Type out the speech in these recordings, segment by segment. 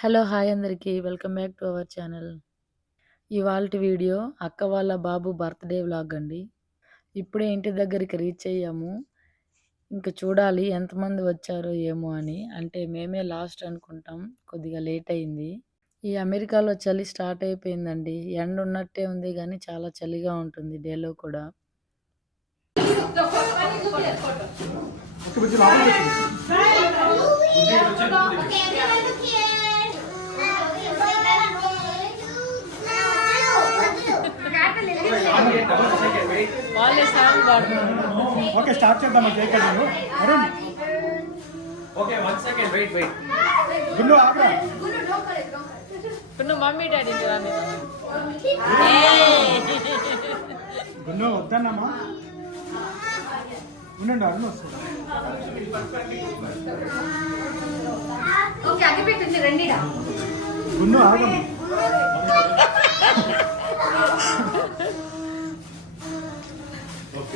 Hello hi అందరికీ welcome back to our channel. ఇవాల్టి video అక్క వాళ్ళ బాబు బర్త్డే వ్లాగ్ అండి. ఇప్పుడే ఇంటి దగ్గరికి రీచ్ అయ్యాము. ఇంకా చూడాలి ఎంతమంది వచ్చారో ఏమో అని. అంటే మేమే లాస్ట్ అనుకుంటాం కొద్దిగా లేట్ అయింది. ఈ అమెరికాలో చలి స్టార్ట్ అయిపోయిందండి. ఎండ ఉన్నట్టే ఉంది కానీ చాలా చలిగా ఉంటుంది డేలో కూడా. ఓకే స్టార్ట్ చేద్దామా cake cutting Arun. Okay, one second. Wait, wait. గుండు ఆగ్రా ఇప్పుడు మమ్మీ డాడీ రాని. గుండు వద్దన్నమ్మా. ఉండండి అరుణ్ వస్తుంది ఓకే అగ్గి పెట్టింది రండిరా గుండు ఆగం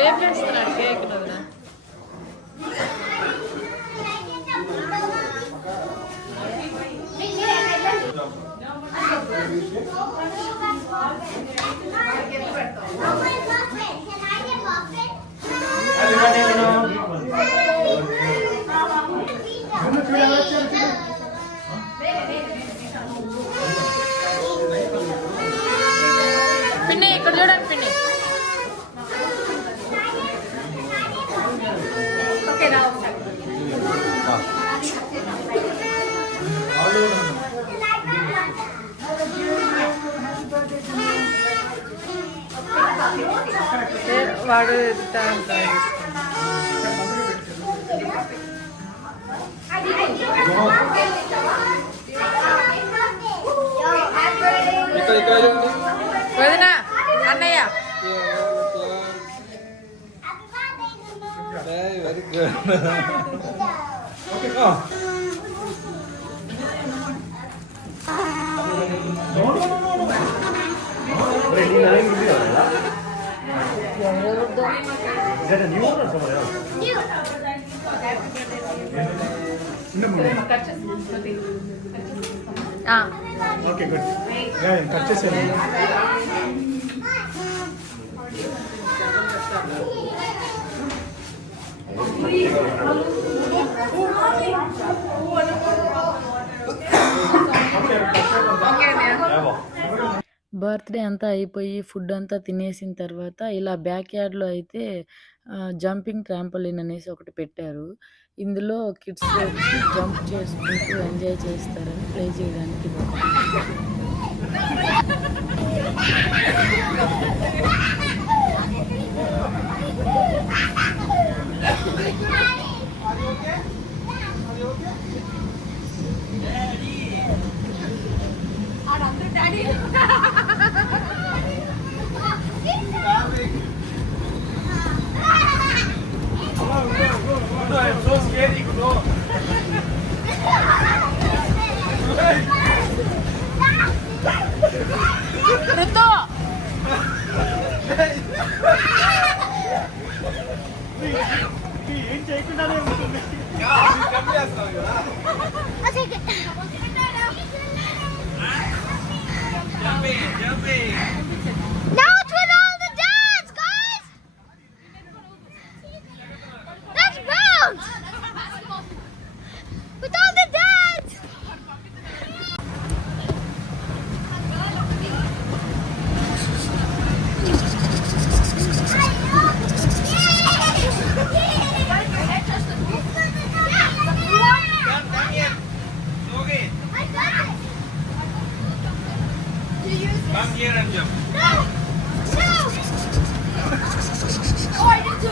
లేపేస్తున్నాడు కేక్ వాడు వదిన అన్నయ్య very good Ready, nine. Is that a new one or someone else? New. Ah. Okay, good. Yeah, and purchase. Okay. Okay. Birthday అంతా అయిపోయి ఫుడ్ అంతా తినేసిన తర్వాత ఇలా బ్యాక్ యార్డ్లో అయితే జంపింగ్ ట్రాంపోలిన్ అనేసి ఒకటి పెట్టారు. ఇందులో కిడ్స్ జంప్ చేసుకుంటూ ఎంజాయ్ చేస్తారని ప్లే చేయడానికి Ben diğer alacağım. No! No! Oh, I need to...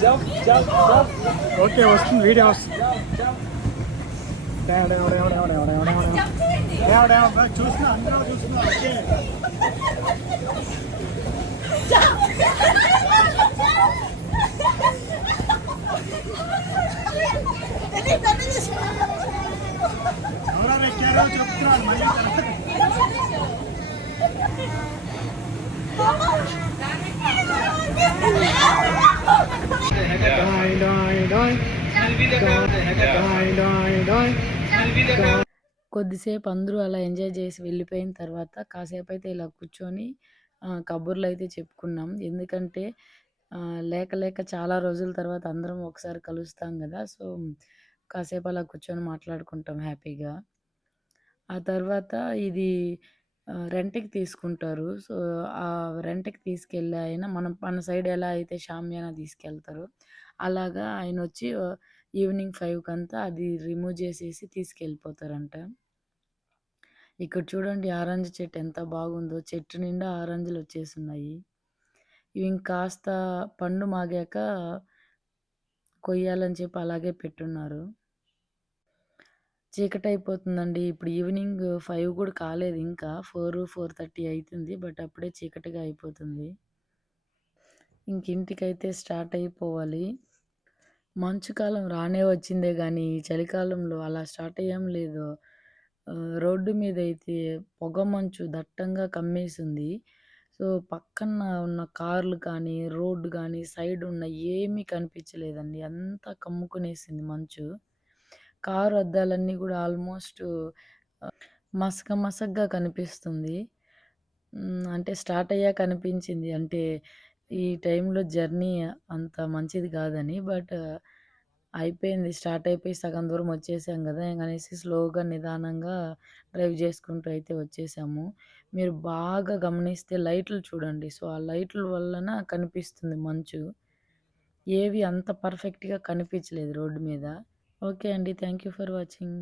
jump, jump, jump. Okay వస్తుంది వీడియో వస్తుంది డేవ, డేవ, డేవ, డేవ, డేవ, డేవ, డేవ, డేవ. డేవ, డేవ, బా, చూస్తున్నా అందరూ చూస్తున్నా ఓకే ఎవరెవరు ఎక్కారో చెప్తున్నాను మళ్ళీ కొద్దిసేపు అందరూ అలా ఎంజాయ్ చేసి వెళ్ళిపోయిన తర్వాత కాసేపు అయితే ఇలా కూర్చొని కబుర్లు అయితే చెప్పుకున్నాం ఎందుకంటే లేక లేక చాలా రోజుల తర్వాత అందరం ఒకసారి కలుస్తాం కదా సో కాసేపు అలా కూర్చొని మాట్లాడుకుంటాం హ్యాపీగా ఆ తర్వాత ఇది రెంట్‌కి తీసుకుంటారు. సో, ఆ రెంట్‌కి తీసుకెళ్ళి ఆయన మనం మన సైడ్ ఎలా అయితే షామియానా తీసుకెళ్తారో, అలాగా ఆయన వచ్చి ఈవినింగ్ ఫైవ్కి అంతా అది రిమూవ్ చేసేసి తీసుకెళ్ళిపోతారంట. ఇక్కడ చూడండి ఆరెంజ్ చెట్టు ఎంత బాగుందో. చెట్టు నిండా ఆరెంజ్‌లొచ్చేసున్నాయి. ఇవి కాస్త పండు మాగాక కొయ్యాలని చెప్పి అలాగే పెట్టున్నారు. చీకటి అయిపోతుందండి ఇప్పుడు ఈవినింగ్ ఫైవ్ కూడా కాలేదు ఇంకా. ఫోర్ ఫోర్ థర్టీ అవుతుంది బట్ అప్పుడే చీకటిగా అయిపోతుంది. ఇంక ఇంటికైతే స్టార్ట్ అయిపోవాలి. మంచు కాలం రానే వచ్చిందే కానీ ఈ చలికాలంలో అలా స్టార్ట్ అయ్యాం రోడ్డు మీద అయితే పొగ మంచు దట్టంగా కమ్మేసింది. సో, పక్కన ఉన్న కార్లు కానీ, రోడ్డు కానీ సైడ్ ఉన్న ఏమీ కనిపించలేదండి. అంతా కమ్ముకునేసింది మంచు. కారు అద్దాలన్నీ కూడా ఆల్మోస్ట్ మసక మసగ్గా కనిపిస్తుంది. అంటే స్టార్ట్ అయ్యాక అనిపించింది. అంటే ఈ టైంలో జర్నీ అంత మంచిది కాదని. బట్ అయిపోయింది. స్టార్ట్ అయిపోయి సగం దూరం వచ్చేసాం కదా అనేసి స్లోగా నిదానంగా డ్రైవ్ చేసుకుంటూ అయితే వచ్చేసాము. మీరు బాగా గమనిస్తే లైట్లు చూడండి. సో, ఆ లైట్ల వలన కనిపిస్తుంది మంచు. ఏవి అంత పర్ఫెక్ట్‌గా కనిపించలేదు రోడ్డు మీద. ఓకే అండి. Thank you for watching.